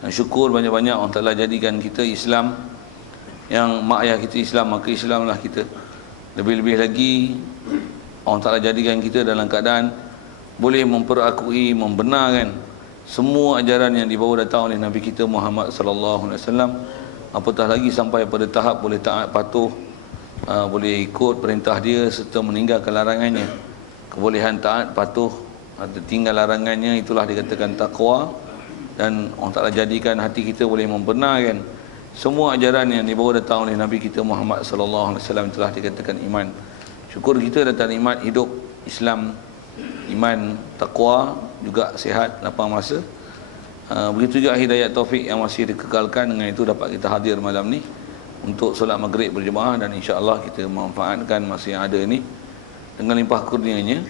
Dan syukur banyak-banyak Allah Ta'ala jadikan kita Islam, yang mak ayah kita Islam, maka Islamlah kita. Lebih-lebih lagi Allah Ta'ala jadikan kita dalam keadaan boleh memperakui, membenarkan semua ajaran yang dibawa datang oleh Nabi kita Muhammad sallallahu alaihi wasallam. Apatah lagi sampai pada tahap boleh taat patuh, boleh ikut perintah dia serta meninggalkan larangannya. Kebolehan taat patuh atau tinggal larangannya, itulah dikatakan takwa. Dan Allah Ta'ala jadikan hati kita boleh membenarkan semua ajaran yang dibawa datang oleh Nabi kita Muhammad sallallahu alaihi wasallam, telah dikatakan iman. Syukur kita datang iman, hidup Islam, iman, takwa, juga sihat, lapang masa. Begitu juga hidayat taufik yang masih dikekalkan. Dengan itu dapat kita hadir malam ni untuk solat maghrib berjemaah, dan insya-Allah kita memanfaatkan masa yang ada ni dengan limpah kurnianya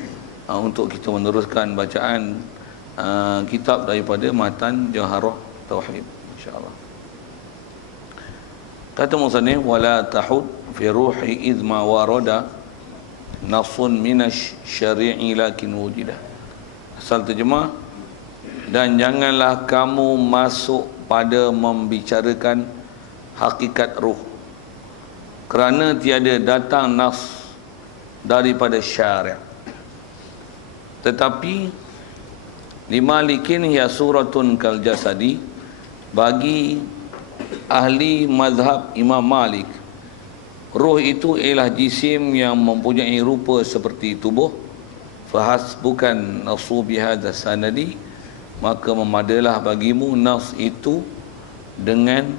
untuk kita meneruskan bacaan kitab daripada matan Jawharah Tauhid, insya-Allah. Kata musannif, wala tahud fi ruhi idma warada nasun minash syari'i lakin wujida. Asal terjemah, dan janganlah kamu masuk pada membicarakan hakikat ruh, kerana tiada datang nas daripada syari', tetapi limalikin hiya suratun kal jasadi, bagi ahli mazhab Imam Malik, ruh itu ialah jisim yang mempunyai rupa seperti tubuh. Fahas bukan nasu bihadza sanadi, maka memadalah bagimu nas itu dengan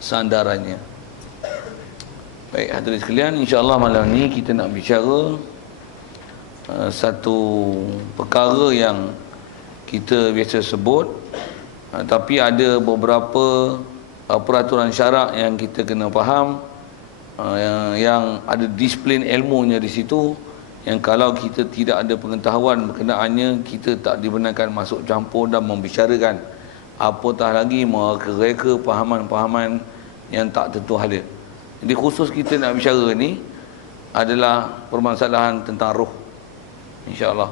sandarannya. Baik hadirin sekalian, insya-Allah malam ni kita nak bicara satu perkara yang kita biasa sebut, tapi ada beberapa peraturan syarak yang kita kena faham, yang ada disiplin ilmunya di situ, yang kalau kita tidak ada pengetahuan berkenaannya, kita tak dibenarkan masuk campur dan membicarakan, apatah lagi mereka pahaman-pahaman yang tak tentu ada. Jadi khusus kita nak bicara ni adalah permasalahan tentang roh, insya-Allah.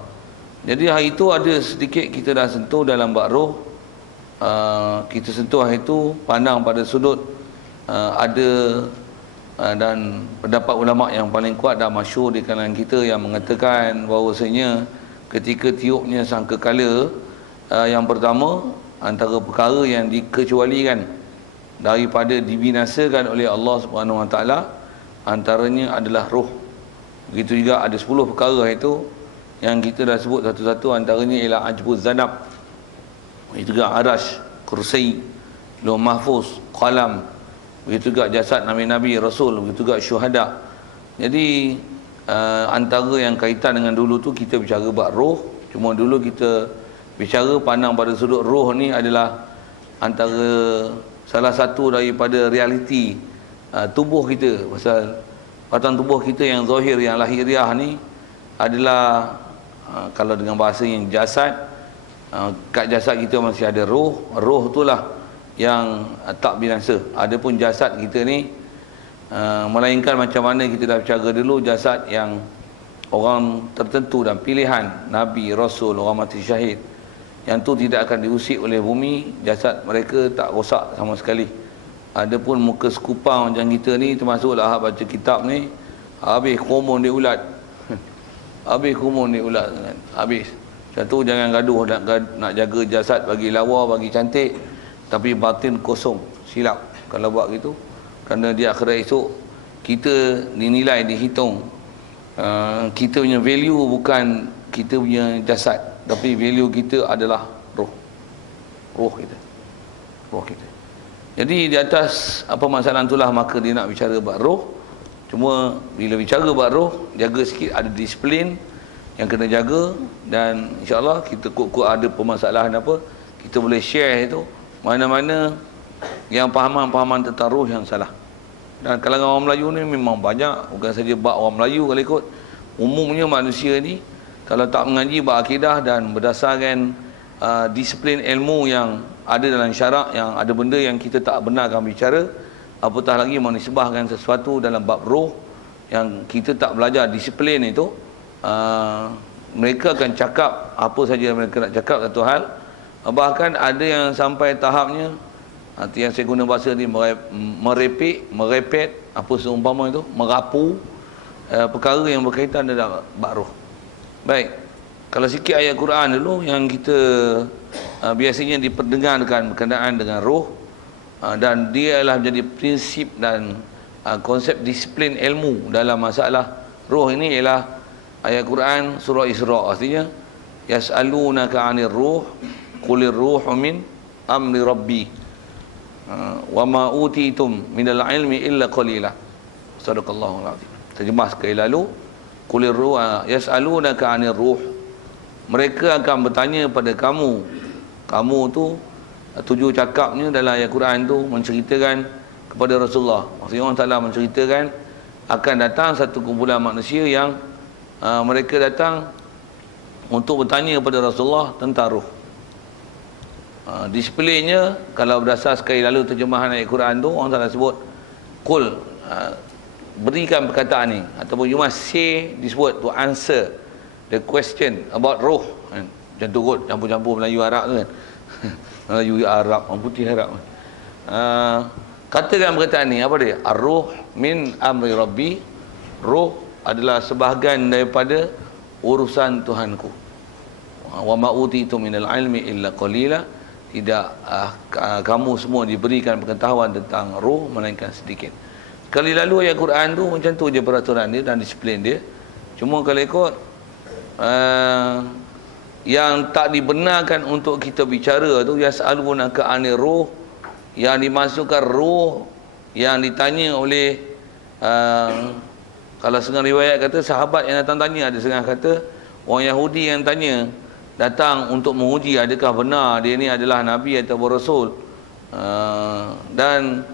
Jadi hari itu ada sedikit kita dah sentuh dalam bab roh. Kita sentuh hari itu pandang pada sudut ada dan pendapat ulama yang paling kuat dan masyhur di kalangan kita yang mengatakan bahawasanya ketika tiupnya sangkakala, yang pertama antara perkara yang dikecualikan daripada dibinasakan oleh Allah Subhanahu Wa Taala antaranya adalah roh. Begitu juga ada 10 perkara itu yang kita dah sebut satu-satu, antaranya ialah ajbuz zanab, itu juga arash, kursi, lauh mahfuz, qalam, begitu juga jasad nabi-nabi, rasul, begitu juga syuhada. Jadi antara yang kaitan dengan dulu tu kita bicara bab roh. Cuma dulu kita bicara pandang pada sudut roh ni adalah antara salah satu daripada realiti tubuh kita. Pasal batang tubuh kita yang zahir, yang lahiriah ni adalah kalau dengan bahasa yang jasad, kat jasad kita masih ada roh. Roh itulah yang tak binasa. Adapun jasad kita ni melainkan macam mana kita dah bercakap dulu, jasad yang orang tertentu dan pilihan nabi, rasul, orang mati syahid, yang tu tidak akan diusik oleh bumi, jasad mereka tak rosak sama sekali. Adapun muka sekupang macam kita ni, termasuklah baca kitab ni, habis kumun dia ulat. Habis kumun dia ulat kan. Habis. Macam tu jangan gaduh nak jaga jasad bagi lawa, bagi cantik, tapi batin kosong. Silap kalau buat gitu. Kerana di akhirat esok kita dinilai, dihitung. Kita punya value bukan kita punya jasad, tapi value kita adalah roh. Roh kita. Roh kita. Jadi di atas apa masalah itulah maka dia nak bicara bab roh. Cuma bila bicara bab roh, jaga sikit, ada disiplin yang kena jaga. Dan insya-Allah kita kok ada permasalahan apa, kita boleh share itu mana-mana yang pahaman-pahaman tentang roh yang salah. Dan kalangan orang Melayu ni memang banyak, bukan saja bab orang Melayu kalau ikut, umumnya manusia ni kalau tak mengaji bab akidah dan berdasarkan disiplin ilmu yang ada dalam syarak, yang ada benda yang kita tak benarkan bicara, apatah lagi menisbahkan sesuatu dalam bab roh yang kita tak belajar disiplin itu, mereka akan cakap apa saja mereka nak cakap satu hal. Bahkan ada yang sampai tahapnya Arti yang saya guna bahasa ni merepet, apa seumpama itu, merapu perkara yang berkaitan dengan bab roh. Baik. Kalau sikit ayat Quran dulu yang kita biasanya diperdengarkan berkenaan dengan roh, dan dia adalah menjadi prinsip dan konsep disiplin ilmu dalam masalah roh ini ialah ayat Quran surah Isra. Artinya yas'alunaka 'anir ruh qulir ruhu min amri rabbi wa ma utitum minal ilmi illa qalila. Sadaqallahul azim. Terjemah sekali lalu, qulir ruh yas'alunaka 'anir ruh. Mereka akan bertanya pada kamu. Kamu tu tujuh cakapnya dalam ayat Quran tu menceritakan kepada Rasulullah. Maksudnya Allah Taala menceritakan akan datang satu kumpulan manusia yang mereka datang untuk bertanya kepada Rasulullah tentang roh. Displaynya kalau berdasar sekali lalu terjemahan ayat Quran tu, orang Taala sebut qul, berikan perkataan ni, ataupun you must say this word to answer the question about roh. Macam tu kot, campur-campur Melayu Arab tu kan. Melayu Arab, orang putih Arab. Katakan perkataan ni, apa dia? Ar-ruh min amri rabbi. Roh adalah sebahagian daripada urusan Tuhanku. Wa ma utitu minal ilmi illa qalila. Tidak kamu semua diberikan pengetahuan tentang roh melainkan sedikit. Sekali lalu ayat Quran tu macam tu je peraturan dia dan disiplin dia. Cuma kalau ikut yang tak dibenarkan untuk kita bicara tu, yas'alunaka 'anir ruh, yang dimasukkan roh yang ditanya oleh kalau setengah riwayat kata sahabat yang datang tanya, ada setengah kata orang Yahudi yang tanya, datang untuk menguji adakah benar dia ni adalah Nabi atau Rasul. Dan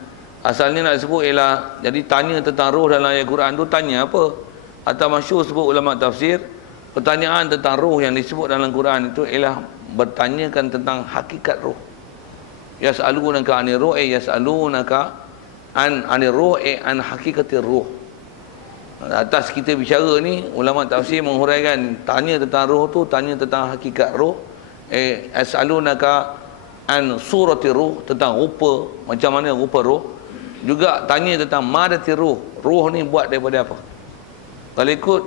asalnya nak sebut ialah, jadi tanya tentang roh dalam ayat Quran tu, tanya apa? Atau masyhur sebut ulama tafsir, pertanyaan tentang roh yang disebut dalam Quran itu ialah bertanyakan tentang hakikat roh. Yas'alunaka 'anir ruh, yas'alunaka anir ruh, an hakikatir ruh. Atas kita bicara ni, ulama tafsir menghuraikan tanya tentang roh tu, tanya tentang hakikat roh. Yas'alunaka an suratir ruh, tentang rupa, macam mana rupa roh. Juga tanya tentang madatir ruh, roh ni buat daripada apa. Kalau ikut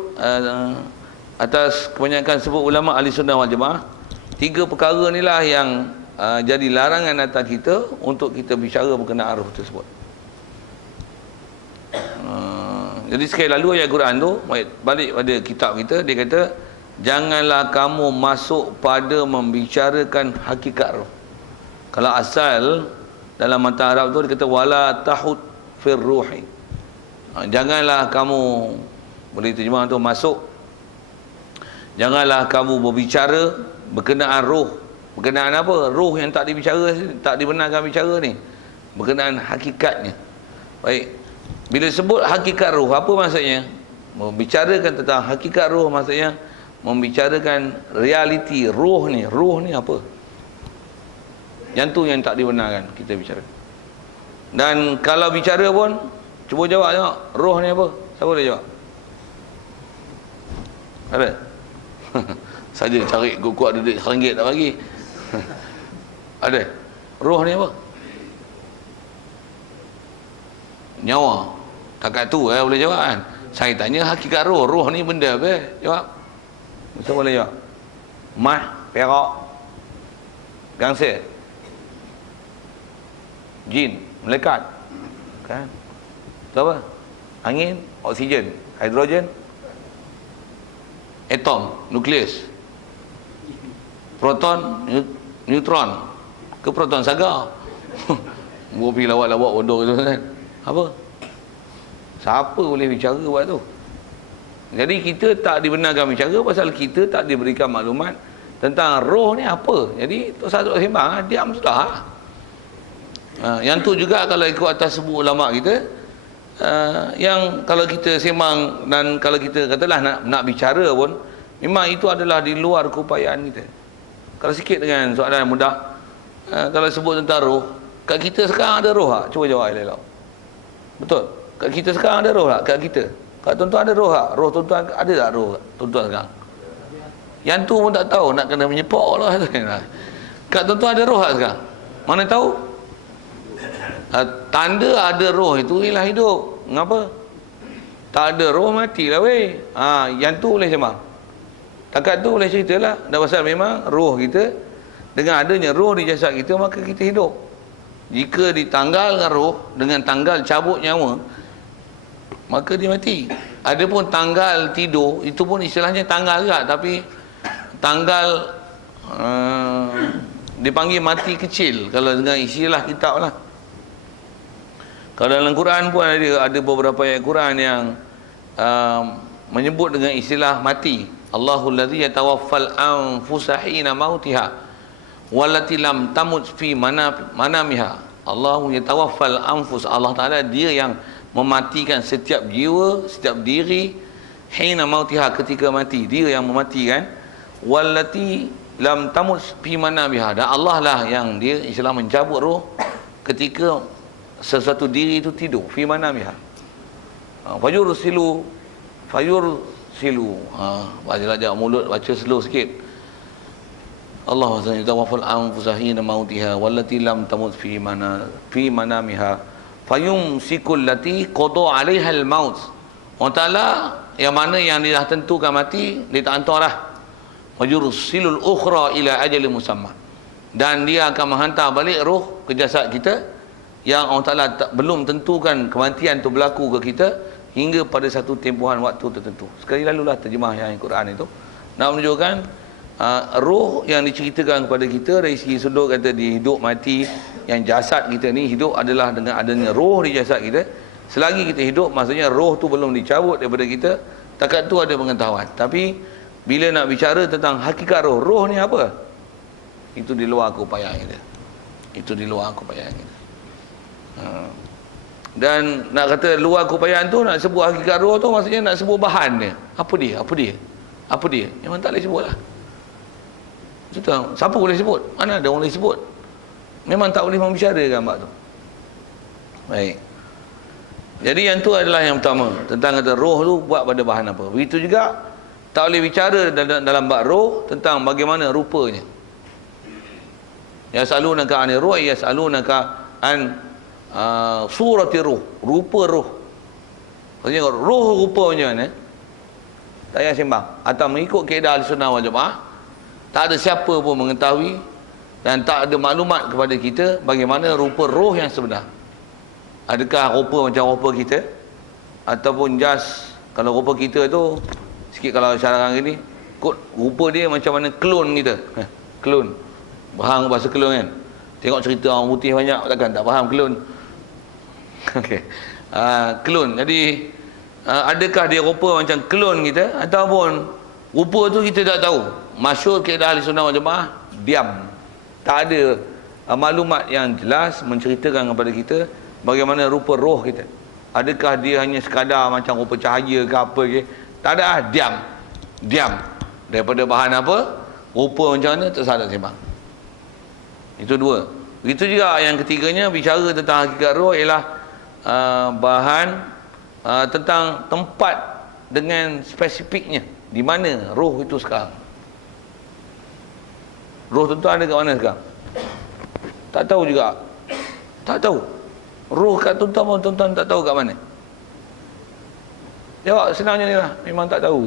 atas kebanyakan sebut ulama ahli sunnah wal jamaah, tiga perkara ni lah yang jadi larangan atas kita untuk kita bicara berkenaan roh tersebut. Jadi sekali lalu ayat Quran tu, balik pada kitab kita, dia kata janganlah kamu masuk pada membicarakan hakikat roh. Kalau asal dalam mata Arab tu dia kata wala tahud fir ruhi. Janganlah kamu, boleh terjemah tu masuk, janganlah kamu berbicara berkenaan roh. Berkenaan apa? Roh yang tak dibicara, tak dibenarkan bicara ni, berkenaan hakikatnya. Baik. Bila sebut hakikat roh, apa maksudnya? Membicarakan tentang hakikat roh maksudnya membicarakan realiti roh ni. Roh ni apa? Yang tu yang tak dibenarkan kita bicara. Dan kalau bicara pun, cuba jawab tengok, roh ni apa? Siapa boleh jawab? Ada? Saja cari kuat duit RM1 tak bagi. Ada? Roh ni apa? Nyawa. Takat tu boleh jawab kan? Saya tanya hakikat roh. Roh ni benda apa? Jawab. Siapa boleh jawab? Mah, perak, gangsa, jin, melekat, kan? Tahu apa? Angin, oksigen, hidrogen, atom, nukleus, proton, neutron, ke proton saga. Gua pergi lawak-lawak bodoh tu kan. Apa? Siapa boleh bicara buat tu? Jadi kita tak dibenarkan bicara pasal kita tak diberikan maklumat tentang roh ni apa. Jadi Tok Satu sembang, diam sudah. Yang tu juga kalau ikut atas sebut ulama kita, yang kalau kita sembang dan kalau kita katalah nak bicara pun, memang itu adalah di luar keupayaan kita. Kalau sikit dengan soalan yang mudah, kalau sebut tentang roh, kat kita sekarang ada roh tak? Cuba jawab elok. Betul? Kat kita sekarang ada roh tak? Kat kita. Kat tuan-tuan ada roh tak? Roh tuan-tuan ada tak roh tuan-tuan sekarang? Yang tu pun tak tahu, nak kena menyepak lah. Kat tuan-tuan ada roh tak sekarang? Mana tahu? Tanda ada roh itu ialah hidup. Mengapa? Tak ada roh matilah weh. Yang tu boleh sembang. Takat tu boleh ceritalah. Dan pasal memang roh kita, dengan adanya roh di jasad kita, maka kita hidup. Jika ditanggalkan roh dengan tanggal cabut nyawa, maka dia mati. Adapun tanggal tidur, itu pun istilahnya tanggal juga, tapi tanggal dipanggil mati kecil kalau dengan istilah kitab lah. Kalau dalam Quran pun ada beberapa ayat Quran yang menyebut dengan istilah mati. Allahul ladzi yatawaffal anfusa hina mautiha wallati lam tamut fi manamiha. Allahu yatawaffal anfus, Allah Taala dia yang mematikan setiap jiwa, setiap diri hina mautiha, ketika mati dia yang mematikan. Wallati lam tamut fi manamiha, dan Allah lah yang dia istilah mencabut roh ketika sesuatu diri itu tidur. Fi manamiha. Fayursilu baca mulut, baca slow sikit. Allah yatawaffal anfusa hina mautiha wallati lam tamut fi manamiha fayumsikul lati qada 'alaiha al-maut. Allah Taala yang mana yang dia dah tentukan mati, dia tak hantar dah. Wajursilul ukhra ila ajalin musamma, dan dia akan menghantar balik roh ke jasad kita yang Allah Taala belum tentukan kematian itu berlaku ke kita hingga pada satu tempohan waktu tertentu. Sekali lalulah terjemah yang Quran itu nak menunjukkan roh yang diceritakan kepada kita dari segi sudut kata dia hidup mati, yang jasad kita ni hidup adalah dengan adanya roh di jasad kita. Selagi kita hidup, maksudnya roh tu belum dicabut daripada kita, takat tu ada pengetahuan. Tapi bila nak bicara tentang hakikat roh, roh ni apa? Itu di luar keupayaan kita. Itu di luar keupayaan kita. Dan nak kata luar keupayaan tu, nak sebut hakikat roh tu, maksudnya nak sebut bahan dia. Apa dia? Memang tak boleh sebut lah. Siapa boleh sebut? Mana ada orang boleh sebut? Memang tak boleh membicarakan bab tu. Baik. Jadi yang tu adalah yang pertama, tentang kata roh tu buat pada bahan apa. Begitu juga tak boleh bicara dalam bab roh tentang bagaimana rupanya. Yas'alunaka 'anil ruh, yas'alunaka an surati ruh, rupa roh. Maksudnya roh rupa macam mana? Tak payah sembang. Atau mengikut kaedah Ahlussunnah wal Jamaah, tak ada siapa pun mengetahui dan tak ada maklumat kepada kita bagaimana rupa roh yang sebenar. Adakah rupa macam rupa kita, ataupun just kalau rupa kita tu sikit, kalau sekarang gini rupa dia macam mana klon kita. Klon, faham bahasa klon kan? Tengok cerita orang putih banyak, takkan tak faham klon. Okey. Klon. Jadi adakah dia rupa macam klon kita, ataupun rupa tu kita tak tahu. Masyhur kaedah Ahlussunnah wal Jamaah, diam. Tak ada maklumat yang jelas menceritakan kepada kita bagaimana rupa roh kita. Adakah dia hanya sekadar macam rupa cahaya ke apa ke? Tak ada, diam. Daripada bahan apa, rupa macam mana, tak sadar sembang. Itu dua. Begitu juga yang ketiganya, bicara tentang hakikat roh ialah bahan tentang tempat dengan spesifiknya, di mana roh itu sekarang. Roh tuan-tuan ada kat mana sekarang? Tak tahu juga. Tak tahu. Roh kat tuan-tuan pun tuan-tuan tak tahu kat mana. Jawab senangnya ni lah, memang tak tahu.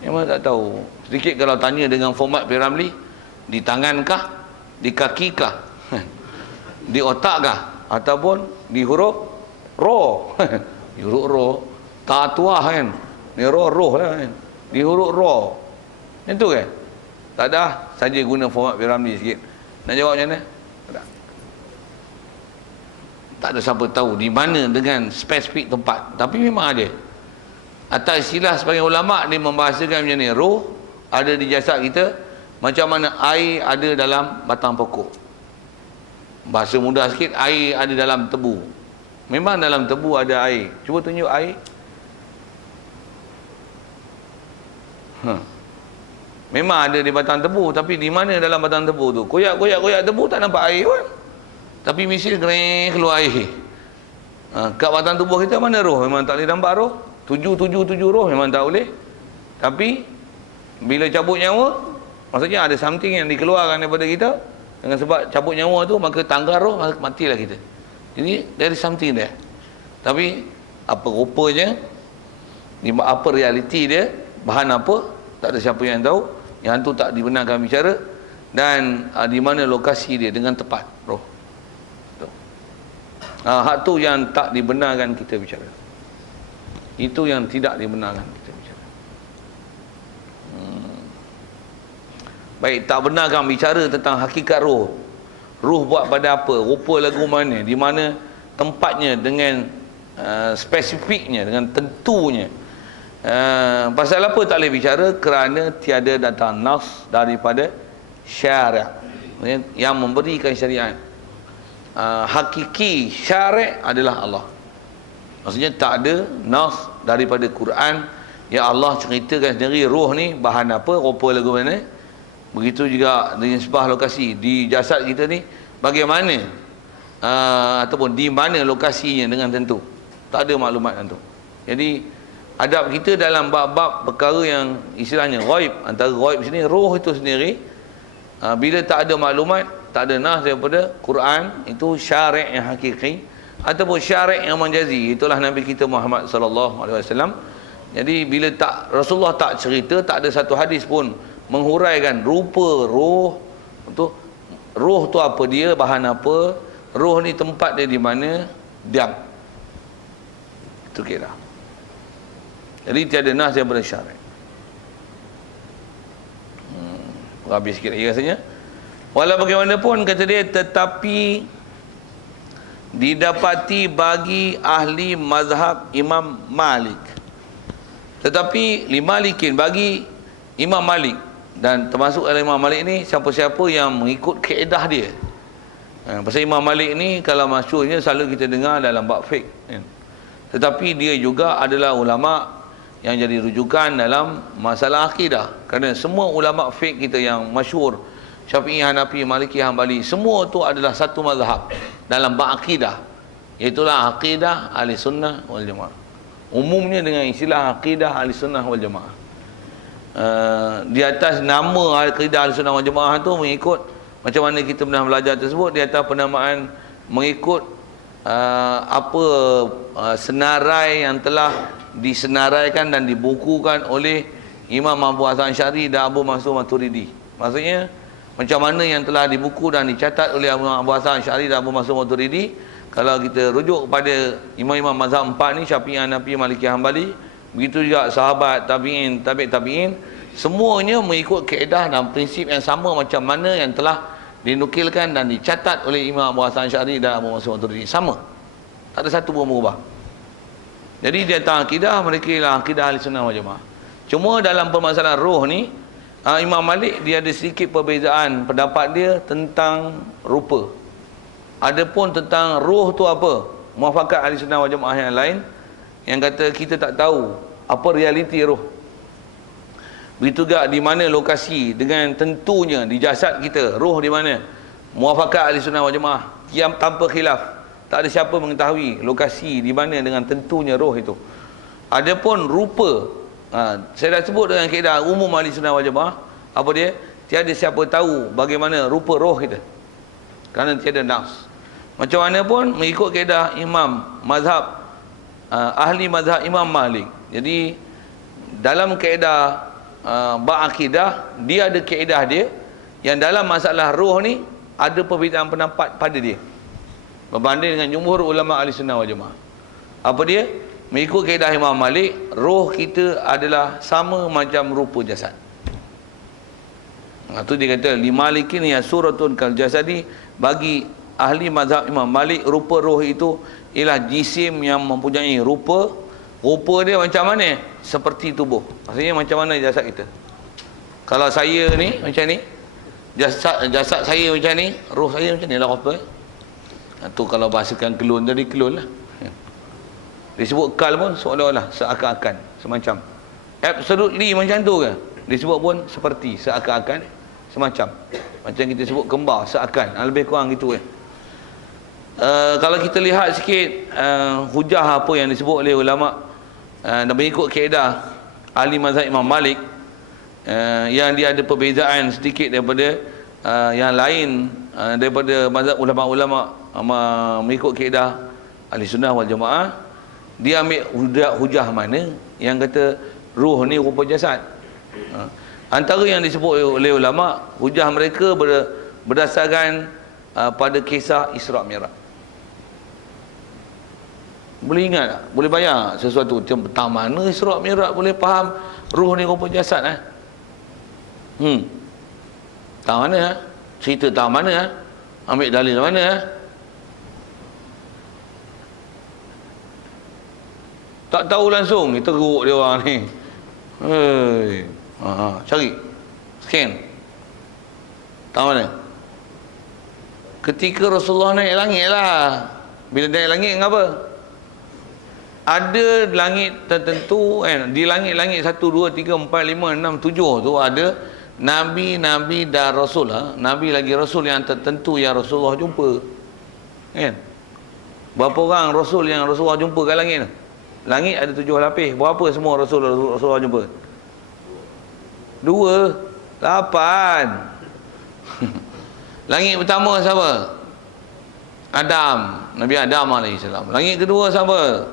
Memang tak tahu. Sedikit kalau tanya dengan format P. Ramlee, di tangankah, di kakikah, di otakkah, ataupun di huruf roh. Di huruf roh, tak tuah kan, ni roh lah kan, di huruf roh. Itu kan? Tak ada, saja guna format P. Ramlee sikit. Nak jawab macam mana? Tak ada siapa tahu di mana dengan spesifik tempat. Tapi memang ada. Atas istilah sebagian ulama' dia membahasakan macam ni, roh ada di jasad kita macam mana air ada dalam batang pokok. Bahasa mudah sikit, air ada dalam tebu. Memang dalam tebu ada air. Cuba tunjuk air. Memang ada di batang tebu, tapi di mana dalam batang tebu tu? Koyak tebu tak nampak air pun. Tapi mesti kering keluar air. Kat batang tubuh kita mana roh? Memang tak boleh nampak roh. 7 roh memang tak boleh. Tapi bila cabut nyawa, maksudnya ada something yang dikeluarkan daripada kita, Dengan sebab cabut nyawa tu, maka tanggar roh, maka matilah kita. Jadi there is something there. Tapi apa rupanya, apa realiti dia, bahan apa, tak ada siapa yang tahu. Yang tu tak dibenarkan bicara. Dan di mana lokasi dia dengan tepat roh. Hak tu yang tak dibenarkan kita bicara. Itu yang tidak dibenarkan kita bicara. Baik, tak benarkan bicara tentang hakikat roh. Roh buat pada apa, rupa lagu mana, di mana tempatnya, dengan spesifiknya, dengan tentunya. Pasal apa tak boleh bicara? Kerana tiada datang nas daripada syariat yang memberikan syariat. Hakiki syariat adalah Allah. Maksudnya tak ada nas daripada Quran yang Allah ceritakan sendiri roh ni bahan apa, rupa lagu mana. Begitu juga dengan sebuah lokasi di jasad kita ni, bagaimana ataupun di mana lokasinya dengan tentu. Tak ada maklumat tentu. Jadi adab kita dalam bab-bab perkara yang istilahnya ghaib, antara ghaib sini roh itu sendiri, bila tak ada maklumat, tak ada nas daripada Quran, itu syariat yang hakiki ataupun syariat yang menjazi, itulah Nabi kita Muhammad sallallahu alaihi wasallam. Jadi bila tak, Rasulullah tak cerita, tak ada satu hadis pun menghuraikan rupa roh tu, roh tu apa dia, bahan apa, roh ni tempat dia di mana, diam. Itu kira. Jadi tiada nas daripada syariat. Habis sikit lagi rasanya. Walau bagaimanapun, kata dia, tetapi didapati bagi ahli mazhab Imam Malik. Tetapi Malikin, bagi Imam Malik, dan termasuk oleh Imam Malik ni siapa-siapa yang mengikut kaedah dia. Pasal Imam Malik ni kalau masyhurnya selalu kita dengar dalam bab fiqh. Tetapi dia juga adalah ulama yang jadi rujukan dalam masalah akidah. Kerana semua ulama fiqh kita yang masyhur, Syafi'i, Hanafi, Maliki, Hanbali, semua tu adalah satu mazhab dalam bab akidah, iaitulah akidah ahli sunnah wal jamaah. Umumnya dengan istilah akidah ahli sunnah wal jamaah. Di atas nama akidah ahli sunnah wal jamaah tu mengikut macam mana kita pernah belajar tersebut, di atas penamaan mengikut senarai yang telah disenaraikan dan dibukukan oleh Imam Abu Hasan Asy'ari dan Abu Mansur Maturidi. Maksudnya macam mana yang telah dibuku dan dicatat oleh Abu Hasan Asy'ari dan Abu Mansur Maturidi. Kalau kita rujuk kepada imam-imam mazhab empat ni, Syafi'i, Hanafi, Maliki, Hanbali, begitu juga sahabat, tabi'in, tabi'in, semuanya mengikut kaedah dan prinsip yang sama macam mana yang telah dinukilkan dan dicatat oleh Imam Abu Hasan Asy'ari dan Abu Mansur Maturidi. Sama, tak ada satu pun berubah. Jadi di antara akidah mereka ialah akidah ahli sunnah wal jamaah. Cuma dalam permasalahan roh ni, Imam Malik dia ada sedikit perbezaan pendapat dia tentang rupa. Adapun tentang roh tu apa, muafakat ahli sunnah wal jamaah yang lain yang kata kita tak tahu apa realiti roh. Begitu juga di mana lokasi dengan tentunya di jasad kita, roh di mana. Muafakat ahli sunnah wal jamaah yang tanpa khilaf. Tak ada siapa mengetahui lokasi di mana dengan tentunya roh itu. Adapun rupa, saya dah sebut dengan kaedah umum ahli sunnah wal jamaah, apa dia? Tiada siapa tahu bagaimana rupa roh kita, kerana tiada nafs. Macam mana pun mengikut kaedah imam mazhab, ahli mazhab Imam Malik. Jadi dalam kaedah bab akidah, dia ada kaedah dia yang dalam masalah roh ni ada perbezaan pendapat pada dia berbanding dengan jumhur ulama ahli sunnah wal jamaah. Apa dia? Mengikut kaedah Imam Malik, roh kita adalah sama macam rupa jasad. Itu dia kata limalikin ya suratun kal jasadi, bagi ahli mazhab Imam Malik, rupa roh itu ialah jisim yang mempunyai rupa. Rupa dia macam mana? Seperti tubuh. Maksudnya macam mana jasad kita. Kalau saya ni macam ni, jasad saya macam ni, roh saya macam ni lah rupa. Tu kalau bahasakan kelun tadi, kelun lah. Disebut kal pun seolah-olah, seakan-akan, semacam. Absolutely macam tu ke? Disebut pun seperti, seakan-akan, semacam. Macam kita sebut kembar, seakan, lebih kurang gitu kan. Kalau kita lihat sikit hujah apa yang disebut oleh ulama dan mengikut kaedah ahli mazhab Imam Malik, yang dia ada perbezaan sedikit daripada yang lain daripada mazhab ulama-ulama mengikut kaedah ahli sunnah wal jamaah, dia ambil hujah mana yang kata ruh ni rupa jasad. Antara yang disebut oleh ulama, hujah mereka berdasarkan pada kisah Isra' Mi'raj. Boleh ingat tak? Boleh bayar sesuatu tentang mana Isra' Mi'raj boleh faham ruh ni rupa jasad Tahu mana cerita tahu mana ambil dalil mana tak tahu langsung ni, teruk dia orang ni. Cari scan tahu mana ketika Rasulullah naik langit lah. Bila naik langit apa? Ada langit tertentu di langit-langit 1, 2, 3, 4, 5, 6, 7 tu ada Nabi-Nabi dan Rasul. Nabi lagi Rasul yang tertentu yang Rasulullah jumpa. Berapa orang Rasul yang Rasulullah jumpa kat langit tu? Langit ada 7 lapis. Berapa semua Rasulullah jumpa? 2, 8. Langit pertama siapa? Adam. Nabi Adam AS. Langit kedua siapa?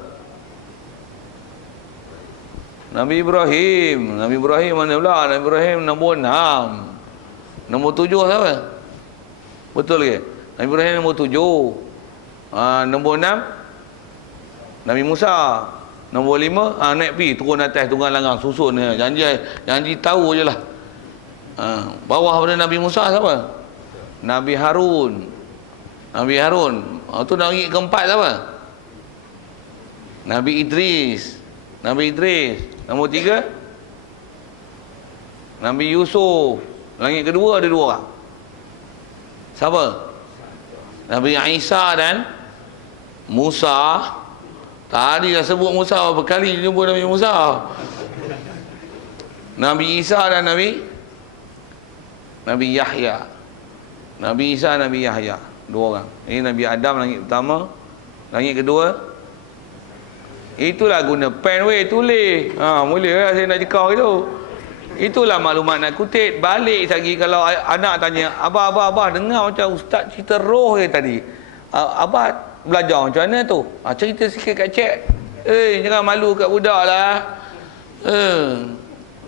Nabi Ibrahim. Nabi Ibrahim mana pula? Nabi Ibrahim nombor 6. Nombor 7 siapa? Betul ke? Nabi Ibrahim nombor 7. Nombor 6 Nabi Musa. Nombor 5 naik pi turun atas tunggang langgang susun ni. Janji tahu je lah. Bawah pada Nabi Musa siapa? Nabi Harun. Nabi Harun. Tu Nabi keempat siapa? Nabi Idris. Nabi Idris. Nombor 3 Nabi Yusuf. Langit kedua ada 2 orang. Siapa? Nabi Isa dan Musa. Tadi dah sebut Musa berapa kali jumpa Nabi Musa. Nabi Isa dan Nabi Yahya. Nabi Isa, Nabi Yahya, 2 orang. Ini Nabi Adam langit pertama. Langit kedua. Itulah guna pen weh tulis. Mula lah saya nak cekau itu. Itulah maklumat nak kutip. Balik lagi kalau anak tanya, abah dengar macam ustaz cerita roh je tadi. Abah belajar macam mana tu? Cerita sikit kat cik. Jangan malu kat budak lah.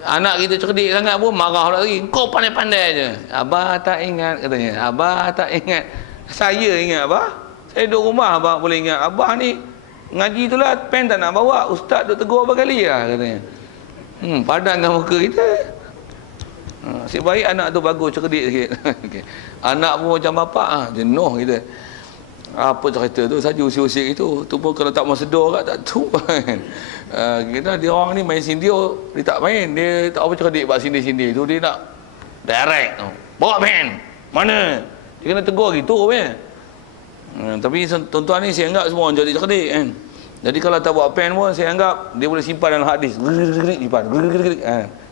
Anak kita cerdik sangat pun marah lagi. Kau pandai-pandai je. Abah tak ingat katanya. Abah tak ingat. Saya ingat abah. Saya duduk rumah abah boleh ingat. Abah ni ngaji tu lah pen tak nak bawa. Ustaz duk tegur berapa kali lah katanya. Padangkan muka kita. Asyik baik anak tu bagus cerdik sikit. Okay. Anak pun macam bapak jenuh kita. Apa cerita tu saja usik-usik itu. Tu pun kalau tak mau sedar kat tak tu kan. Kita dia orang ni main sindir, dia tak main. Dia tak apa cerdik buat sindir-sindir tu, dia nak direct. Bawa pen. Mana? Dia kena tegur gitu kan. Tapi tuan-tuan ni saya anggap semua orang jadi cerdik kan. Jadi kalau tak bawa pen pun saya anggap dia boleh simpan dalam hard disk. Simpan.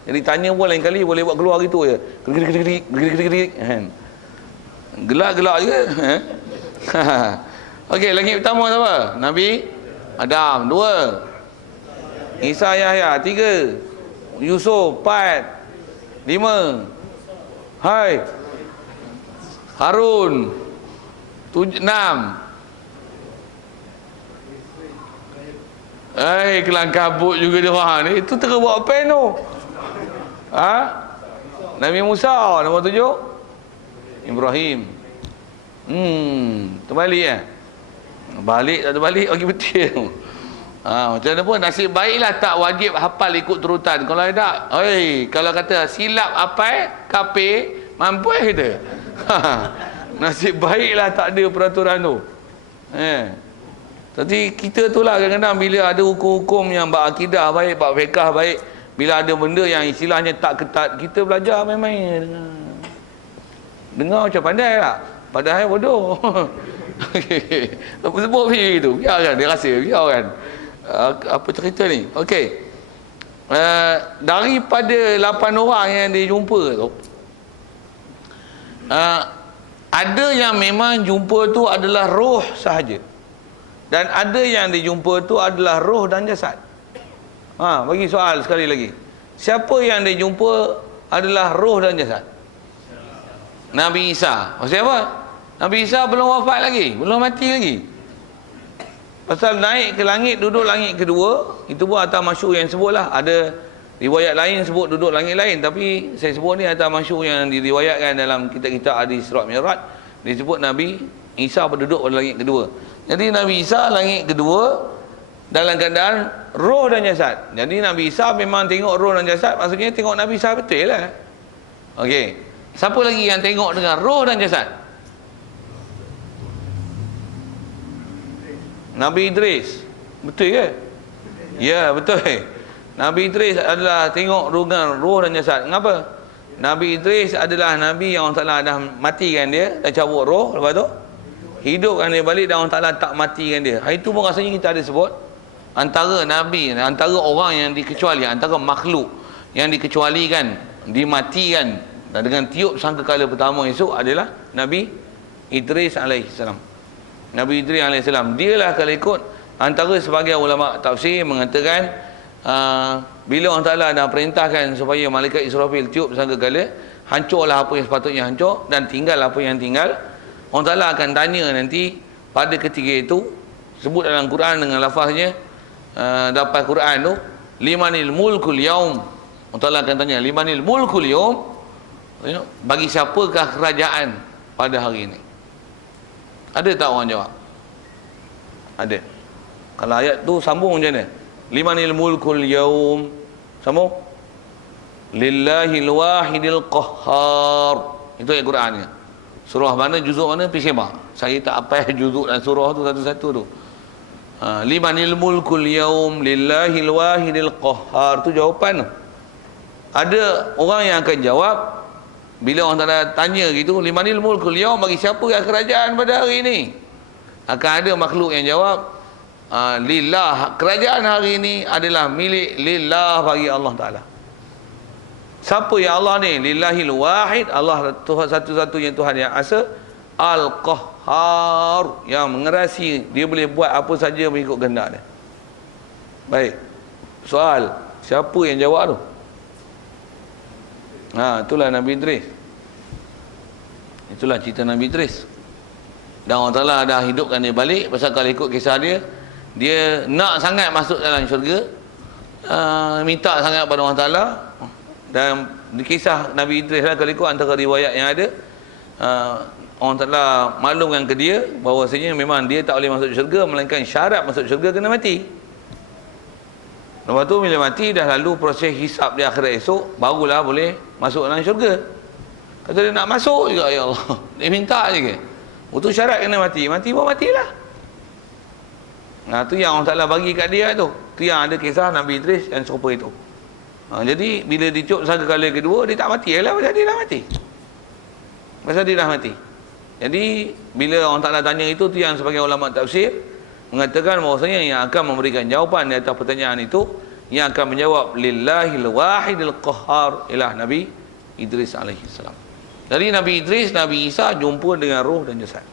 Jadi tanya pun lain kali boleh buat keluar gitu je. Kan. Gelak-gelak je. Okey, langit pertama siapa? Nabi Adam. 2 Isa Yahya. 3 Yusuf. 4 5 Hai Harun. 6 kelang kabut juga dia orang ni. Itu terus bawa pen tu. Nabi Musa. Nombor 7 Ibrahim. Terbalik balik tak terbalik bagi betul. Macam mana pun nasib baiklah tak wajib hafal ikut turutan. Kalau tak, kalau kata silap hafal kafir, mampu kita. Nasib baiklah tak ada peraturan tu. Tapi kita tu lah kadang-kadang bila ada hukum-hukum yang berakidah baik, berfiqah baik, bila ada benda yang istilahnya tak ketat, kita belajar main-main. Dengar macam pandai tak? Padahal bodoh. Apa sebut begitu? Biarkan dia rasa, biarkan. Apa cerita ni? Okey. Daripada 8 orang yang dia jumpa tu, ada yang memang jumpa tu adalah roh sahaja. Dan ada yang dijumpa tu adalah roh dan jasad. Bagi soal sekali lagi. Siapa yang dijumpa adalah roh dan jasad? Nabi Isa. Maksudnya apa? Nabi Isa belum wafat lagi, belum mati lagi. Pasal naik ke langit, duduk langit kedua, itu pun atas masyhur yang sebutlah. Ada riwayat lain sebut duduk langit lain, tapi saya sebut ni atas masyhur yang diriwayatkan dalam kitab-kitab hadis Isra Mi'raj. Disebut Nabi Isa berduduk pada langit kedua. Jadi Nabi Isa langit kedua dalam keadaan roh dan jasad. Jadi Nabi Isa memang tengok roh dan jasad, maksudnya tengok Nabi Isa betul lah. Okey. Siapa lagi yang tengok dengan roh dan jasad? Nabi Idris. Betul ke? Ya, betul. Nabi Idris adalah tengok dengan roh dan jasad. Kenapa? Nabi Idris adalah Nabi yang Allah Ta'ala dah matikan dia, dah cabut roh, lepas tu hidupkan dia balik dan Allah Ta'ala tak matikan dia. Itu pun rasanya kita ada sebut antara Nabi, antara orang yang dikecuali, antara makhluk yang dikecualikan, dimatikan dan dengan tiup sangkakala pertama esok adalah Nabi Idris alaihissalam. Nabi Idris alaihissalam, dialah kalau ikut antara sebagai ulama tafsir mengatakan bila Allah Ta'ala dah perintahkan supaya malaikat Israfil tiup sangkakala, hancurlah apa yang sepatutnya hancur dan tinggal apa yang tinggal. Allah Ta'ala akan tanya nanti pada ketika itu, sebut dalam Quran dengan lafaznya, dapat Quran tu, limanil mulkul yaum. Allah Ta'ala akan tanya, limanil mulkul yaum, bagi siapakah kerajaan pada hari ini? Ada tak orang jawab? Ada. Kalau ayat tu sambung macam mana? Limanil mulkul yaum, sambung, lillahil wahidil qahhar. Itu ayat Qurannya. Surah mana, juzuk mana, pergi semak. Saya tak apa juzuk dan surah tu satu-satu tu. Limanil mulkul yaum lillahil wahidil qahhar, tu jawapan tu. Ada orang yang akan jawab bila orang Ta'ala tanya gitu, limanil mulkul yaum, bagi siapa kerajaan pada hari ini? Akan ada makhluk yang jawab, lillah, kerajaan hari ini adalah milik lillah, bagi Allah Ta'ala. Siapa yang Allah ni? Lillahil wahid, Allah Tuhan satu-satunya Tuhan yang asa, Al-Qahhar, yang mengerasi, dia boleh buat apa saja mengikut kehendak dia. Baik, soal, siapa yang jawab tu? Itulah Nabi Idris. Itulah cerita Nabi Idris. Dan Allah Ta'ala dah hidupkan dia balik. Pasal kalau ikut kisah dia, dia nak sangat masuk dalam syurga, minta sangat pada Allah Ta'ala. Dan di kisah Nabi Idris lah, kalau ikut antara riwayat yang ada, Allah Ta'ala maklumkan ke dia bahawasanya memang dia tak boleh masuk syurga, melainkan syarat masuk syurga kena mati. Lepas tu bila mati, dah lalu proses hisab di akhirat esok, barulah boleh masuk dalam syurga. Kata dia nak masuk juga, ya Allah, dia minta je ke? Itu syarat kena mati. Mati pun matilah. Tu yang Allah Ta'ala bagi kat dia tu. Tu yang ada kisah Nabi Idris dan serupa itu. Jadi bila dicop sangkakala kedua, dia tak mati lah, pasal dia dah mati. Pasal dia dah mati. Jadi bila Allah Ta'ala tanya itu, tu yang sebagai ulama tafsir mengatakan bahawasanya yang akan memberikan jawapan di atas pertanyaan itu, yang akan menjawab lillahil wahidil qahhar, ialah Nabi Idris alaihissalam. Dari Nabi Idris, Nabi Isa jumpa dengan roh dan jasad.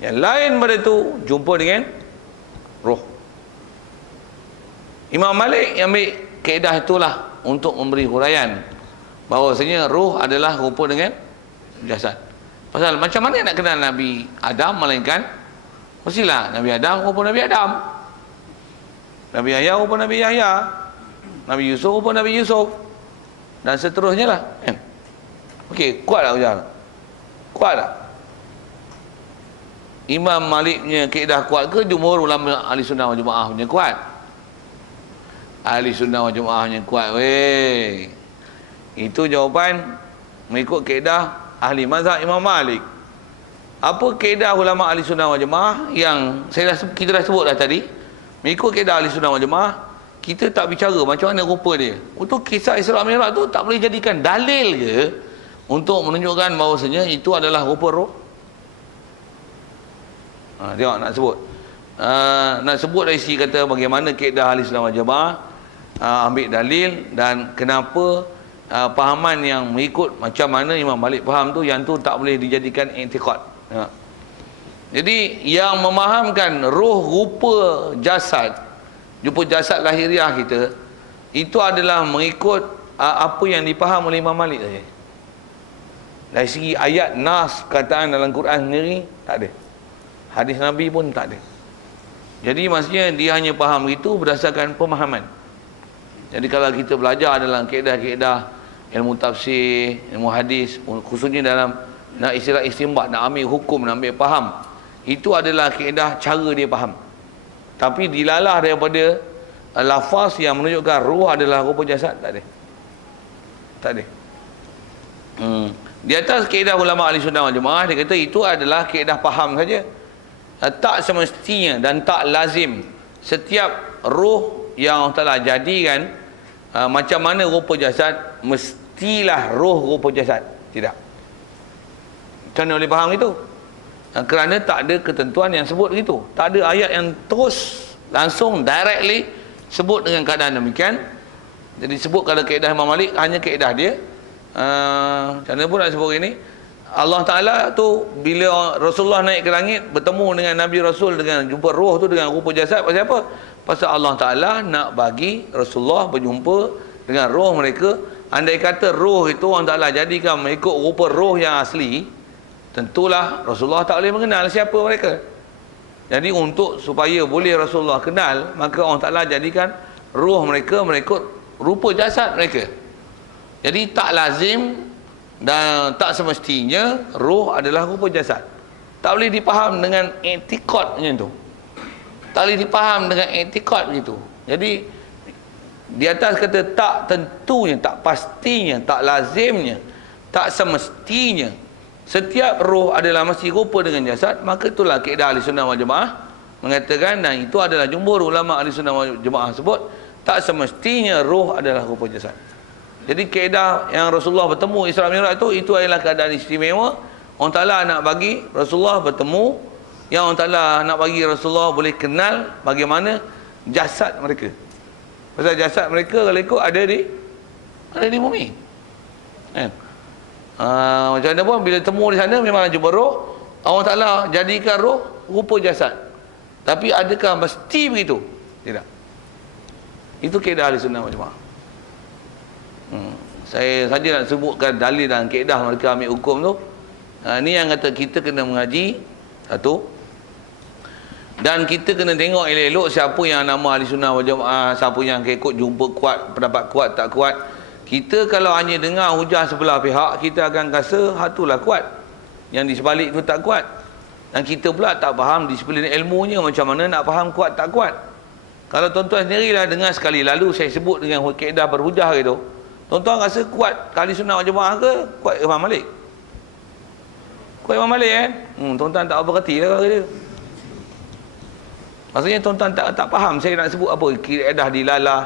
Yang lain pada itu jumpa dengan roh. Imam Malik yang ambil kaedah itulah untuk memberi huraian bahawasanya roh adalah rupa dengan jasad. Pasal macam mana nak kenal Nabi Adam, melainkan mestilah Nabi Adam rupa Nabi Adam, Nabi Yahya rupa Nabi Yahya, Nabi Yusuf rupa Nabi Yusuf, dan seterusnya lah. Okey, kuat tak ujar? Kuat tak? Imam Maliknya kaedah kuat ke jumhur ulama ahli sunnah wal jemaah punya kuat? Ahli sunnah wal jemaah punya kuat weh. Itu jawapan mengikut kaedah ahli mazhab Imam Malik. Apa kaedah ulama ahli sunnah wal jemaah yang kita dah sebut dah tadi? Mengikut kaedah ahli sunnah wal jemaah, kita tak bicara macam mana rupa dia. Untuk kisah Isra Mi'raj tu tak boleh jadikan dalil ke untuk menunjukkan bahawasanya itu adalah rupa roh. Tengok nak sebut. Nak sebut dari sisi kata bagaimana kaedah ahli sunnah wal jemaah ambil dalil, dan kenapa pahaman yang mengikut macam mana Imam Malik faham tu, yang tu tak boleh dijadikan i'tiqad. Jadi yang memahamkan roh rupa jasad, rupa jasad lahiriah kita, itu adalah mengikut apa yang dipaham oleh Imam Malik saja. Dari segi ayat nas perkataan dalam Quran sendiri tak ada. Hadis Nabi pun tak ada. Jadi maksudnya dia hanya faham itu berdasarkan pemahaman. Jadi kalau kita belajar dalam kaedah-kaedah ilmu tafsir, ilmu hadis, khususnya dalam nak istilah istinbat, nak ambil hukum, nak ambil faham, itu adalah kaedah cara dia faham. Tapi dilalah daripada lafaz yang menunjukkan ruh adalah rupa jasad, tak ada. Tak ada. Di atas kaedah ulama ahli sunnah wal jamaah, dia kata itu adalah kaedah faham saja. Tak semestinya dan tak lazim setiap ruh yang Allah Ta'ala jadikan macam mana rupa jasad, mestilah ruh rupa jasad. Tidak. Macam mana boleh faham itu? Kerana tak ada ketentuan yang sebut begitu. Tak ada ayat yang terus langsung directly sebut dengan keadaan demikian. Jadi sebut kalau kaedah Imam Malik hanya kaedah dia. Macam mana pun nak sebut ini, Allah Ta'ala tu bila Rasulullah naik ke langit bertemu dengan Nabi Rasul dengan jumpa roh tu dengan rupa jasad, pasal apa? Pasal Allah Ta'ala nak bagi Rasulullah berjumpa dengan roh mereka. Andai kata roh itu Allah Ta'ala jadikan mengikut rupa roh yang asli, tentulah Rasulullah tak boleh mengenal siapa mereka. Jadi untuk supaya boleh Rasulullah kenal, maka Allah Ta'ala jadikan roh mereka mengikut rupa jasad mereka. Jadi tak lazim dan tak semestinya roh adalah rupa jasad. Tak boleh dipaham dengan etikot macam tu. Tak boleh dipaham dengan etikot begitu. Jadi di atas kata tak tentunya, tak pastinya, tak lazimnya, tak semestinya setiap roh adalah mesti rupa dengan jasad, maka itulah kaedah ahli sunnah wal jamaah mengatakan, dan itu adalah jumhur ulama ahli sunnah wal jamaah sebut, tak semestinya roh adalah rupa jasad. Jadi kaedah yang Rasulullah bertemu Isra Mi'raj itu adalah keadaan istimewa. Allah Ta'ala nak bagi Rasulullah bertemu, yang Allah Ta'ala nak bagi Rasulullah boleh kenal bagaimana jasad mereka. Pasal jasad mereka kalau ikut ada di bumi. Macam mana pun bila temu di sana memang jumpa roh. Allah Ta'ala jadikan roh rupa jasad. Tapi adakah mesti begitu? Tidak. Itu kaedah ahli sunnah wal jamaah. Saya saja nak sebutkan dalil dan kaedah mereka ambil hukum tu. Ni yang kata kita kena mengaji satu, dan kita kena tengok elok-elok siapa yang nama ahli sunnah wal jamaah, siapa yang ikut jumpa kuat, pendapat kuat tak kuat. Kita kalau hanya dengar hujah sebelah pihak, kita akan rasa hatulah kuat, yang di sebalik tu tak kuat. Dan kita pula tak faham disiplin ilmunya, macam mana nak faham kuat tak kuat. Kalau tuan-tuan sendirilah dengar sekali lalu saya sebut dengan kaedah berhujah gitu, tuan-tuan rasa kuat ahli sunnah wal jamaah ke kuat Imam Malik? Kuat Imam Malik kan? Tuan-tuan tak berhati lah kalau dia. Maksudnya tuan-tuan tak faham saya nak sebut apa, kaedah dilalah,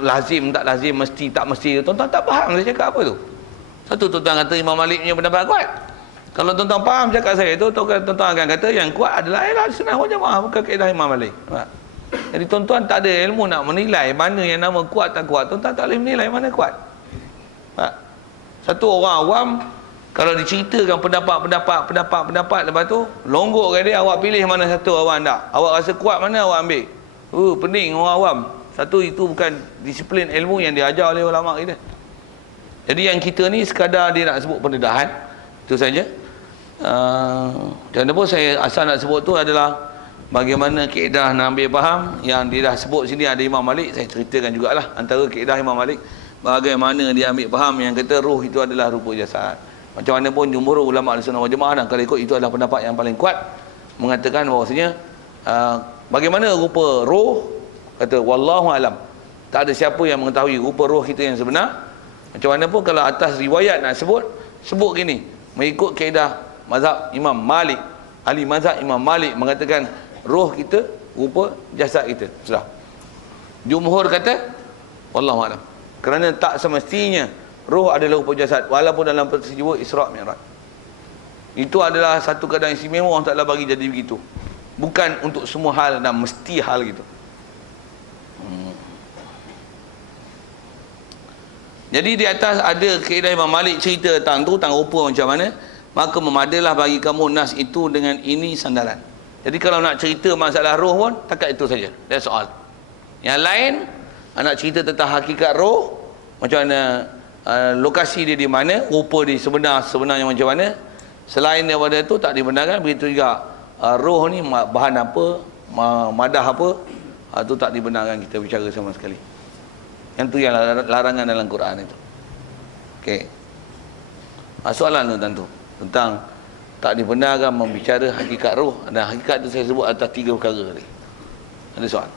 lazim tak lazim, mesti tak mesti. Tuan-tuan tak faham saya cakap apa tu. Satu, tuan-tuan kata Imam Malik punya pendapat kuat. Kalau tuan-tuan faham cakap saya tu, tuan-tuan akan kata yang kuat adalah ahli sunnah wal jamaah, bukan kaedah Imam Malik. Jadi tuan-tuan tak ada ilmu nak menilai mana yang nama kuat tak kuat. Tuan-tuan tak boleh menilai mana kuat. Satu orang awam kalau diceritakan pendapat lepas tu longgok ke dia, awak pilih mana satu awak nak. Awak rasa kuat mana awak ambil. Pening orang awam. Satu, itu bukan disiplin ilmu yang diajar oleh ulama kita. Jadi yang kita ni sekadar dia nak sebut pendedahan, itu saja. Dan pun saya asal nak sebut tu adalah bagaimana kaedah nak ambil faham. Yang dia dah sebut sini ada Imam Malik, saya ceritakan jugalah antara kaedah Imam Malik bagaimana dia ambil faham yang kata roh itu adalah rupa jasad. Macam mana pun jumhur ulama Ahlussunnah wal Jamaah, dan kalau ikut itu adalah pendapat yang paling kuat, mengatakan bahawasanya bagaimana rupa roh, kata wallahu alam, tak ada siapa yang mengetahui rupa roh kita yang sebenar. Macam mana pun kalau atas riwayat nak sebut gini, mengikut kaedah mazhab Imam Malik, ahli mazhab Imam Malik mengatakan roh kita rupa jasad kita. Sudah. Jumhur kata wallahu alam, kerana tak semestinya roh adalah rupa jasad, walaupun dalam peristiwa Isra' Mi'raj. Itu adalah satu keadaan istimewa Allah Ta'ala bagi jadi begitu. Bukan untuk semua hal dan mesti hal gitu. Jadi di atas ada kaedah Imam Malik cerita tentang tu, tentang rupa macam mana, maka memadalah bagi kamu nas itu dengan ini sandaran. Jadi kalau nak cerita masalah roh pun takat itu saja. That's all. Yang lain nak cerita tentang hakikat roh, macam mana lokasi dia di mana, rupa dia sebenarnya macam mana. Selain daripada itu tak dibenarkan. Begitu juga roh ni bahan apa, madah apa, itu tak dibenarkan kita bicara sama sekali. Yang tu yang larangan dalam Quran itu. Okey. Soalan tu tentu tentang tak dibenarkan membicara hakikat roh, dan hakikat itu saya sebut atas 3 perkara tadi. Ada soal?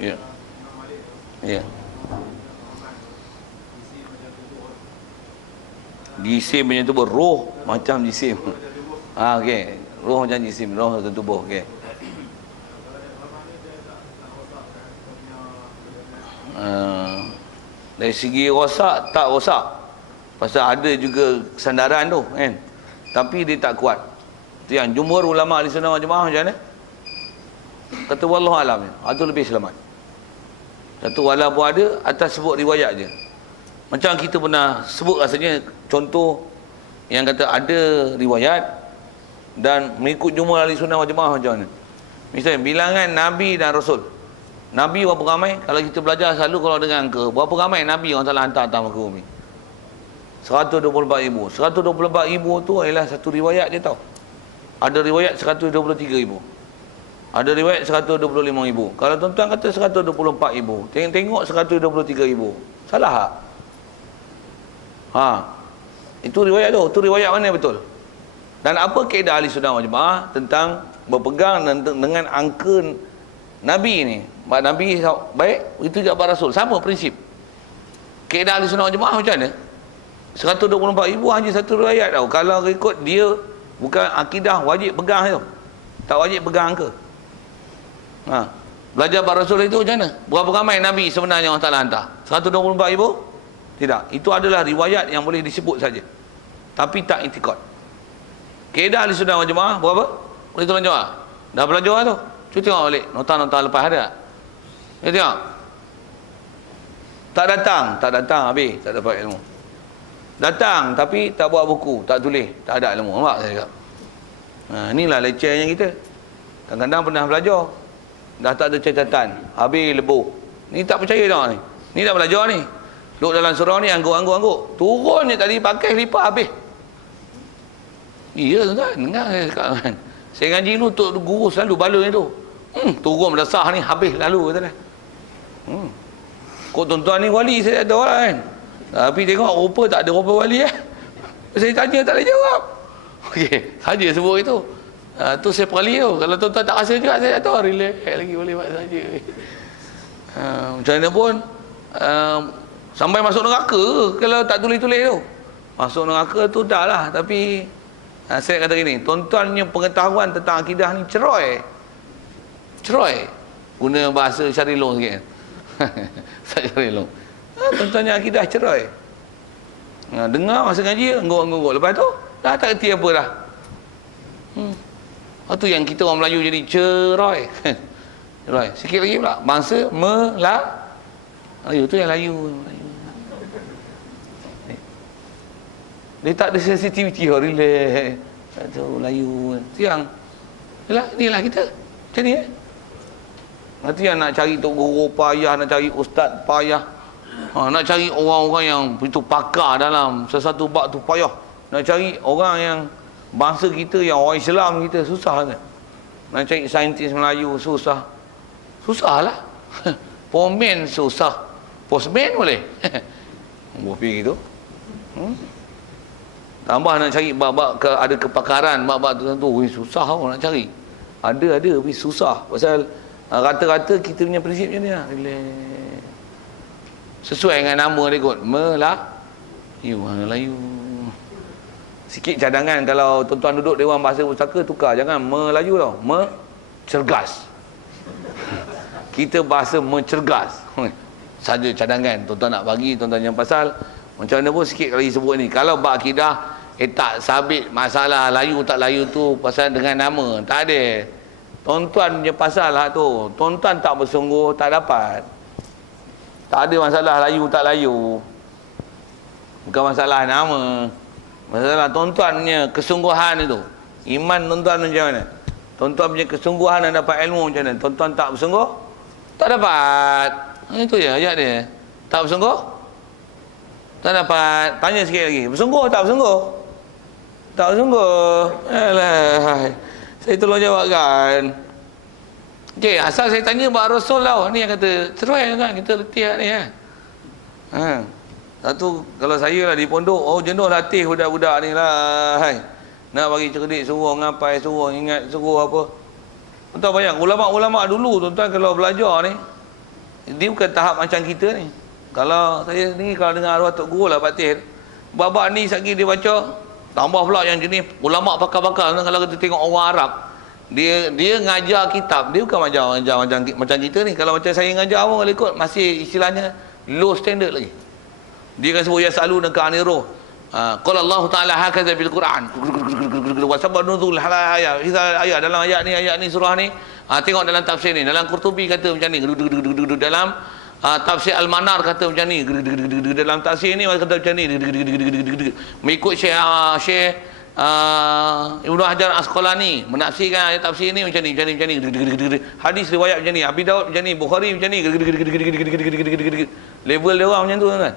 Ya. Ya. Jisim punya tubuh, roh macam jisim. Okey. Roh macam jisim, roh macam tubuh. Okey. Dari segi rosak, tak rosak. Pasal ada juga sandaran tu kan. Tapi dia tak kuat. Itu yang jumhur ulama di Sunnah wal Jamaah macam mana? Kata wallahu alam. Itu lebih selamat. Satu walaupun ada, atas sebut riwayat je. Macam kita pernah sebut rasanya contoh yang kata ada riwayat dan mengikut jumhur ahli Sunnah wal Jamaah macam mana. Misalnya bilangan Nabi dan Rasul. Nabi berapa ramai? Kalau kita belajar selalu kalau dengan angka, berapa ramai Nabi orang telah hantar atas muka bumi? 124,000. 124,000 tu adalah satu riwayat je tau. Ada riwayat 123,000. Ada riwayat 125,000. Kalau tuan-tuan kata 124,000, tengok 123,000. Salah tak? Itu riwayat tu. Itu riwayat mana betul? Dan apa kaedah ahli Sunnah wal Jamaah tentang berpegang dengan angka Nabi ni? Nabi baik, itu juga para Rasul. Sama prinsip. Kaedah ahli Sunnah wal Jamaah macam mana? 124,000 hanya satu riwayat tau. Kalau ikut dia, bukan akidah wajib pegang tu. Tak wajib pegang angka. Belajar para Rasul itu macam mana? Berapa ramai Nabi sebenarnya Allah Ta'ala hantar? 124,000? Tidak. Itu adalah riwayat yang boleh disebut saja. Tapi tak i'tikad. Kaedah ahli Sunnah wal Jamaah berapa? Boleh tolong jawab? Dah belajar tu? Cuba tengok balik. Nota-nota lepas ada tak? Ya tengok. Tak datang habis. Tak dapat ilmu. Datang tapi tak buat buku, tak tulis, tak ada ilmu. Nampak saya cakap? Inilah lecehnya kita. Kadang-kadang pernah belajar, dah tak ada catatan, habis lebuh. Ni tak percaya tau ni. Ni dah belajar ni. Duduk dalam surau ni angguk-angguk. Turun je tadi pakai lipat habis. Iya tuan-tuan, dengar saya cakap kan. Saya ngaji dulu tok guru selalu bala ni tu. Turun berdasah ni habis lalu kata dia. Kok tuan-tuan ni wali saya ada orang kan. Tapi tengok rupa tak ada rupa wali Saya tanya tak boleh jawab. Okey, saja sebut itu. Tu saya perali tu. Kalau tuan-tuan tak rasa juga saya tahu relax lagi boleh buat saja. Macam mana pun sampai masuk neraka kalau tak tulis-tulis tu. Masuk neraka tu dah lah. Tapi saya kata gini, tuan-tuan punya pengetahuan tentang akidah ni ceroy. Guna bahasa Syarilong sikit. Syarilong. Tuan-tuan yang akidah cerai. Dengar masa ngaji, angguk-angguk. Lepas tu, dah tak kerti apa dah. Itu yang kita orang Melayu jadi cerai. Cerai. Sikit lagi pula. Bangsa Melayu. Tu yang Melayu. Dia tak ada sensitivity. Relax. Itu Melayu. Itu yang, inilah kita. Macam ni Nanti yang nak cari tok guru payah, nak cari ustaz payah. Nak cari orang-orang yang begitu pakar dalam sesuatu bab tu payah. Nak cari orang yang bangsa kita, yang orang Islam kita susah kan. Nak cari saintis Melayu susah. Susahlah. Pomen susah. Postman boleh. Buat pergi gitu. Tambah nak cari bab-bab ada kepakaran bab-bab tertentu, susah orang nak cari. Ada tapi susah. Pasal rata-rata kita punya prinsip macam ni lah. Sesuai dengan nama dia kot, Melayu. Sikit cadangan kalau tuan-tuan duduk Dewan Bahasa Pusaka, tukar, jangan Melayu tau, cergas. Kita bahasa mencergas saja cadangan. Tuan-tuan nak bagi, tuan-tuan yang pasal macam mana pun sikit kali sebut ni. Kalau bab akidah tak sabit masalah layu tak layu tu pasal dengan nama, tak ada. Tuan-tuan punya pasal lah tu. Tuan-tuan tak bersungguh, tak dapat. Tak ada masalah layu tak layu. Bukan masalah nama. Masalah tuan-tuannya kesungguhan itu. Iman tuan-tuan macam mana? Tuan-tuan punya kesungguhan nak dapat ilmu macam mana? Tuan-tuan tak bersungguh? Tak dapat. Itu je ayat dia. Tak bersungguh? Tak dapat. Tanya sikit lagi. Bersungguh tak bersungguh? Tak bersungguh. Alah. Saya tolong jawabkan. Okey, asal saya tanya buat Rasul lah. Ni yang kata, cerai kan kita letih ni kan. Satu, kalau saya lah di pondok, oh jenuh latih budak-budak ni lah. Hai. Nak bagi cerdik, suruh ngapai, suruh ingat, suruh apa. Tuan-tuan bayang, ulama'-ulama' dulu tuan-tuan kalau belajar ni, dia bukan tahap macam kita ni. Kalau saya ni, kalau dengar arwah Tok Guru lah Pak Tir, babak ni sekali dia baca, tambah pula yang jenis ulama' pakar-pakar. Kalau kita tengok orang Arab, dia ngajar kitab, dia bukan ngajar macam kita ni. Kalau macam saya ngajar pun kalau ikut, masih istilahnya low standard lagi. Dia akan sebut yasaluna ka aniruh. Qala Allah Taala hakaza bil Quran. Wa sabab nuzul ayat. Ayat dalam ayat ni surah ni. Tengok dalam tafsir ni. Dalam Qurtubi kata macam ni. Dalam tafsir Al-Manar kata macam ni. Dalam tafsir ni kata macam ni. Mengikut Syekh Ibnu Hajar Asqalani menafsirkan ayat tafsir ni macam ni. Hadis riwayat macam ni. Abi Daud macam ni, Bukhari macam ni. Level dia orang macam tu kan.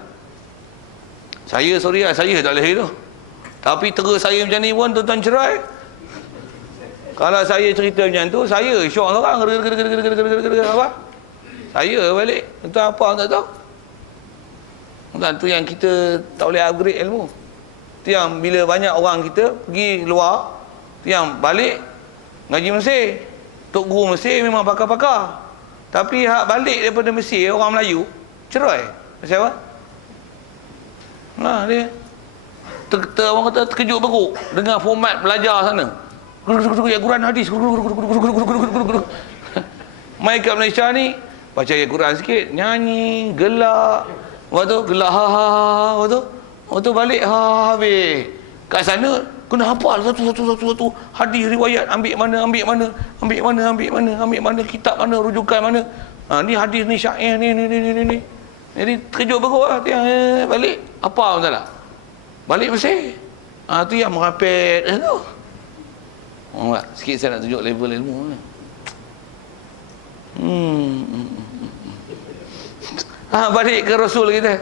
Saya saya tak boleh tu. Tapi terus saya macam ni pun tuan-tuan cerai. Kalau saya cerita macam tu, saya syok orang. Apa? Saya balik. Tuan apa tak tahu. Tuan tu yang kita tak boleh upgrade ilmu. Tu yang bila banyak orang kita pergi luar, tu yang balik ngaji Mesir. Tok Guru Mesir memang pakar-pakar. Tapi hak balik daripada Mesir orang Melayu cerai. Macam apa? Nah dia orang kata terkejut beruk dengan format belajar sana. Ayat Quran hadis. Mai kat Malaysia ni baca ayat Quran sikit, nyanyi, gelak. Lepas tu gelak ha ha ha. Lepas tu balik ha habis. Kat sana kena hafal satu hadis riwayat, ambil mana, kitab mana, rujukan mana. Ni hadis ni syair ni. Jadi terkejut beruk lah dia balik. Apa betul tak? Balik Mesir. Tu yang merapet tu. Sikit saya nak tunjuk level ilmu. Balik ke Rasul kita.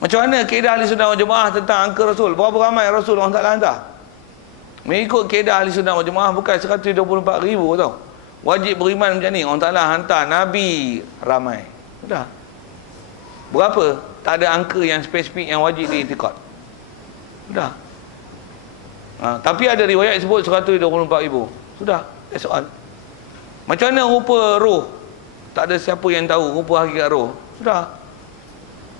Macam mana kaedah Ahli Sunnah wal Jamaah tentang angka Rasul? Berapa ramai Rasul orang Ta'ala hantar? Mengikut kaedah Ahli Sunnah wal Jamaah bukan 124,000 tau. Wajib beriman macam ni. Orang Ta'ala hantar Nabi ramai. Sudah. Berapa? Tak ada angka yang spesifik yang wajib diiktikad. Sudah. Tapi ada riwayat sebut 124,000. Sudah. That's soal. Macam mana rupa roh? Tak ada siapa yang tahu rupa hakikat roh. Sudah.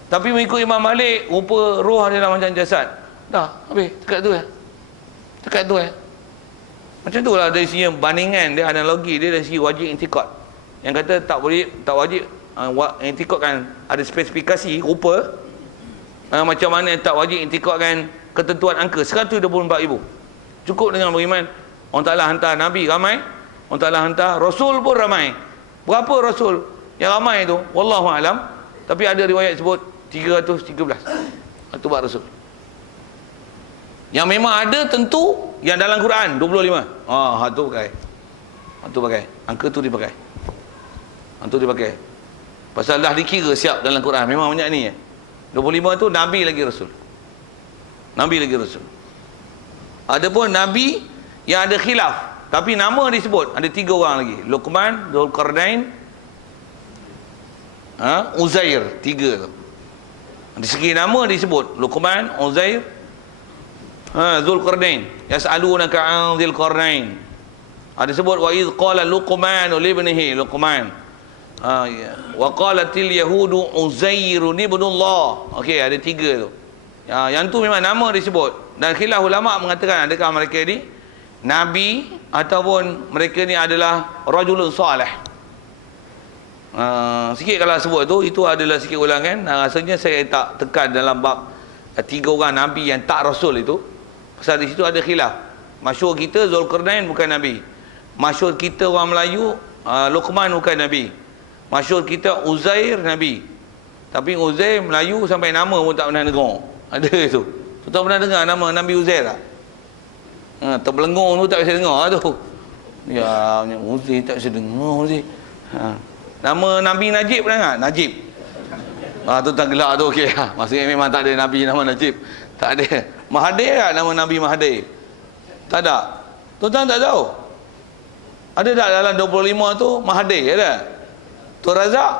Tapi mengikut Imam Malik, rupa roh adalah macam jasad. Dah, habis. Dekat tu Macam tu lah dari segi bandingan dia, analogi dia dari segi wajib iktikad. Yang kata tak wajib iktikad kan ada spesifikasi rupa. Macam mana tak wajib iktikad kan ketentuan angka 124,000. Cukup dengan beriman orang Ta'ala hantar Nabi ramai, orang Ta'ala hantar Rasul pun ramai. Berapa Rasul yang ramai tu? Wallahu alam. Tapi ada riwayat sebut 313 itu buat Rasul. Yang memang ada tentu yang dalam Quran 25. Tu pakai. Angka tu dipakai. Pasal dah dikira siap dalam Quran. Memang banyak ni. 25 tu Nabi lagi Rasul. Adapun Nabi yang ada khilaf, tapi nama disebut ada 3 orang lagi. Luqman, Dzulqarnain, Uzair, 3 tu. Di segi nama disebut Luqman, Uzair, Dzulqarnain. Yas'alunaka 'an Dzulqarnain. Ada sebut wa idz qala Luqman li ibnihi Luqman. Wa qalatil yahudu Uzairun ibnullah. Okey, ada 3 tu. Yang tu memang nama disebut. Dan khilaf ulama mengatakan adakah mereka ni nabi ataupun mereka ni adalah rajulun salih. Sikit kalau sebut tu, itu adalah sikit ulangan. Rasanya saya tak tekan dalam bab 3 orang nabi yang tak rasul itu. Pasal di situ ada khilaf. Masyhur kita Dzulqarnain bukan nabi. Masyhur kita orang Melayu Luqman bukan nabi. Masyhur kita Uzair nabi. Tapi Uzair Melayu sampai nama pun tak pernah dengar. Ada itu. Tuan pernah dengar nama Nabi Uzair tak? Terbelengung tu tak bisa dengar tu. Ya, Uzair tak bisa dengar Uzair. Nama Nabi Najib pernah dengar? Najib. Tu tak gelak tu okey. Maksudnya memang tak ada Nabi nama Najib. Tak ada. Mahathir tak nama Nabi Mahathir? Tak ada. Tuan tak tahu. Ada tak dalam 25 tu Mahathir ada? Tuan Razak?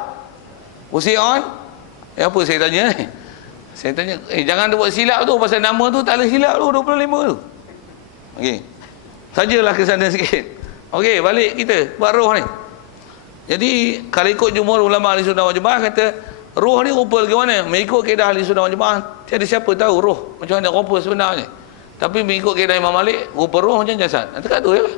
Husin? Apa saya tanya ni? Saya tanya, jangan buat silap tu pasal nama tu tak ada silap tu 25 tu. Okey. Sajalah ke sana sikit. Okey, balik kita buat roh ni. Jadi kalau ikut jumhur ulama ahli sunnah wal jamaah kata roh ni rupa bagaimana? Mengikut kaedah ahli sunnah wal jamaah, tiada siapa tahu roh macam mana rupa sebenarnya. Tapi mengikut kaedah Imam Malik, rupa roh macam jasad. Dekat tu je lah.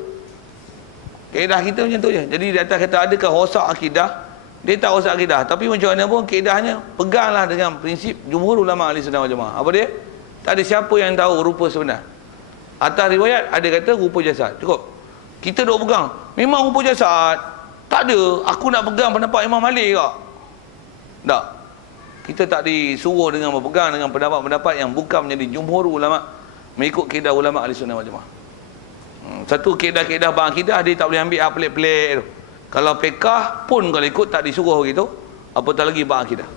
Kaedah kita macam tu je. Jadi di atas kata adakah rosak akidah? Dia tak rosak akidah. Tapi macam mana pun kaedahnya peganglah dengan prinsip jumhur ulama ahli sunnah wal jamaah. Apa dia? Tak ada siapa yang tahu rupa sebenar. Atas riwayat ada kata rupa jasad. Cukup. Kita duk pegang. Memang rupa jasad. Tak ada. Aku nak pegang pendapat Imam Malik kak. Tak. Kita tak disuruh dengan berpegang dengan pendapat-pendapat yang bukan menjadi jumhur ulama mengikut kaedah ulama ahli sunnah wal jamaah. Satu kaedah-kaedah bang akidah dia tak boleh ambil pelik-pelik tu. Kalau fiqh pun kalau ikut tak disuruh gitu, apatah lagi bang akidah.